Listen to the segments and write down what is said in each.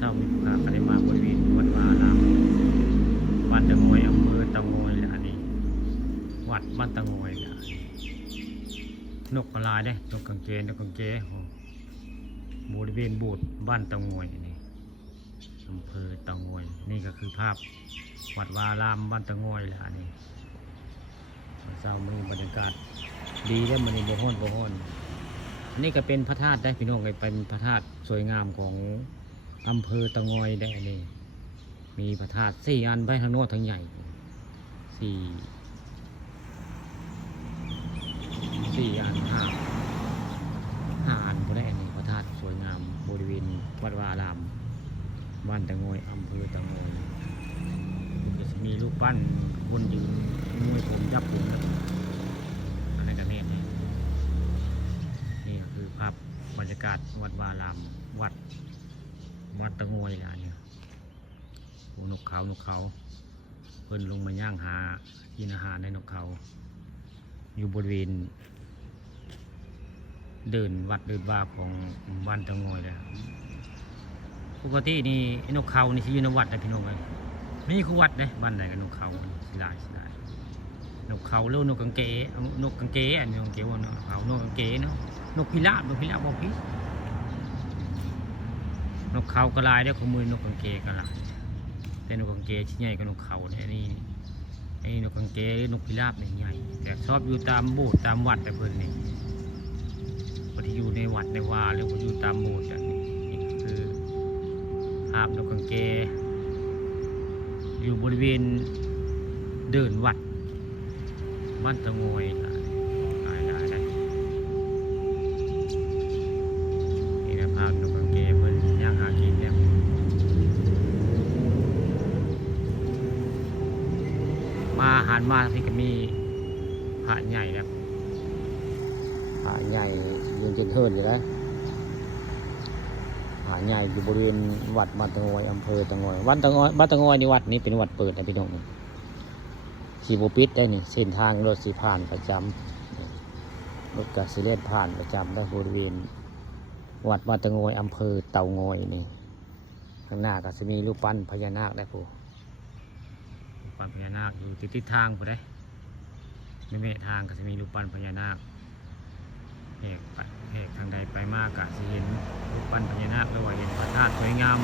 เช้ามีผู้ค้าก็ได้มาบริเวณวัดวาอารามบ้านตะงอยอำเภอตะงอยและอันนี้ วัดบ้านตะงอยแหละนกกระลายได้นกกังเกนนกกังเกโอ้บริเวณโบสถ์บ้านตะงอยนี่อำเภอตะงอย นี่ก็คือภาพวัดวาอารามบ้านตะงอยแหละนนี้เช้ามีบรรยากาศดีแล้วมันนี่บ่ฮ้อนบ่ฮ้อนนี่ก็เป็นพระธาตุได้พี่น้องเลยเป็นพระธาตุสวยงามของ อำเภอตะงอยได้นี่มีพระธาตุสี่อันไปทางโน้นทางใหญ่สี่สี่อันห้าห้าอันก็ได้อันนี้พระธาตุสวยงามบริเวณวัดวาอารามบ้านตะงอยอำเภอตะงอยจะมีรูปปั้นคนยืนมวยผมยับผมแล้วอันนั้นก็เนตรนี่คือภาพบรรยากาศวัดวารามวัด วัดตะโงยล่ะเนี่ยโอ้นกเขานกเขา เพิ่นลงมาย่างหากินอาหารในนกเขา อยู่บริเวณ เดินวัดเดินวาของบ้านตะโงยเลยปกตินี่นกเขานี่สิอยู่ในวัดนะพี่น้องเลยนี่คือวัดเลยบ้านไหนกับนกเขาสิลายสิลายนกเขาหรือนกกังเกนกกังเกอันนี้นกกังเกว่านกเขานกกังเกเนาะนกพิราบนกพิราบบอกพี่ นกเขากระลายได้ขมือนกกังเกกระลายแต่นกกังเกที่ใหญ่กว่านกเขาเนี่ยนนี่ไอ้นกกังเกนกพิราบเนี่ยใหญ่แต่ชอบอยู่ตามโบสถ์ตามวัดแต่เพิ่นนี่พอที่อยู่ในวัดในวาหรือว่าอยู่ตามโบสถ์อันนี้นี่คือภาพนกกังเก อยู่บริเวณเดินวัดบ้านตะงอย มาหารมาที่ก็มีพระใหญ่แล้วพระใหญ่ยืนจนเทินอยู่แล้วพระใหญ่อยู่บริเวณวัดบ้านตะงอยอำเภอตะงอยวัดตะงอยบ้านตะงอยนี่วัดนี้เป็นวัดเปิดนะพี่น้องสีโบปิดได้นี่เส้นทางรถสีผ่านประจำรถกาสิเลนผ่านประจำได้บริเวณ วัดบ้านตะงอยอำเภอเต่างอยนี่ข้างหน้าก็จะมีรูปปั้นพญานาคได้ผู้ ปั้นพญานาคอยู่ติดทิศทางผู้ได้ไม่เมทางก็จะมีรูปปั้นพญานาคแหกแหกทางใดไปมากก็จะเห็นรูปปั้นพญานาคแล้วว่าเห็นพระธาตุสวยงาม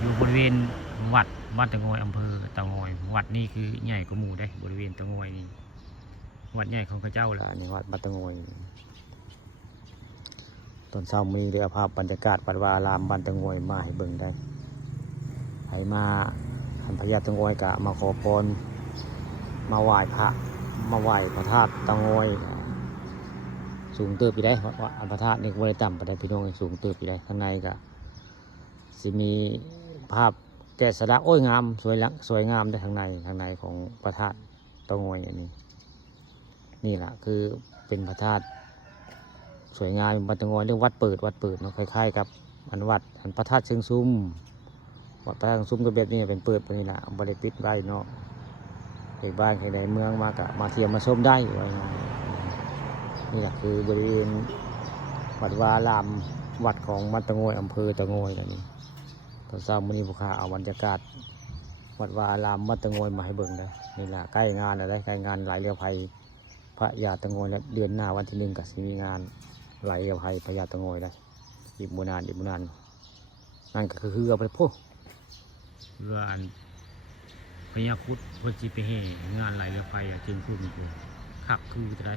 อยู่บริเวณวัดบ้านตะงอยอำเภอต่างอยวัดนี่คือใหญ่กว่าหมู่ได้ บริเวณต่างอยนี่วัดใหญ่ของข้าเจ้าละนี่วัดบ้านตะงอยตอนเช้ามีเรือภาพบรรยากาศปัดวาอารามบันตะงวยมาให้เบิ่งได้ให้มา พญาตะงวยกะมาขอพร มาไหว้พระมาไหว้พระธาตุตะงวยสูงเติบไปได้เพราะว่าอันพระธาตุนี่ก็ไม่ได้ต่ำไปได้พี่น้องสูงเติบไปได้ข้างในกะสิมีภาพแกะสลักโอ้ยงามสวยลักสวยงามได้ข้างในข้างในของพระธาตุตะงวยอันนี้ นี่แหละคือเป็นพระธาตุสวยงามบันตงอยเรื่องวัดเปิดวัดเปิดเนาะคล้ายๆกับอันวัดอันพระธาตุเชิงซุ้ม วัดพระธาตุเชิงซุ้มตัวแบบนี้เป็นเปิดไปนี่แหละบริปิดไว้เนาะเด็กบ้านใครใดเมืองมากะมาเที่ยวมาชมได้ไว้เนาะนี่แหละคือบริเวณวัดวาอารามวัดของบันตงอยอำเภอตะงอยนะนี่ตอนเช้ามื้อนี้พวกข้าเอาบรรยากาศ วัดวาอารามบันตงอยมาให้เบิ่งได้นี่แหละใกล้งานแล้วได้ใกล้งานหลายเรือภัยพระยาตะโงอยและเดือนหน้าวันที่หนึ่งก็สิมีงานไหลกับภัยพระยาตะโงอยได้อีกบุนานอีกบุนานนั่นก็คือเรือไปพวก เรืออันพญาคุดเพื่อจีไปเฮงานไหลเรือไฟอะจึงพูดมันกูขับคือจะได้